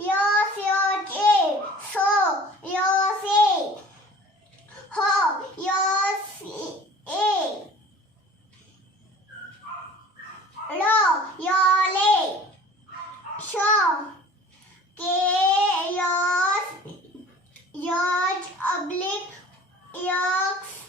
Yours, your yes, yes. So, yours, yes, yes, yes. so, yes, yes, yes, yes.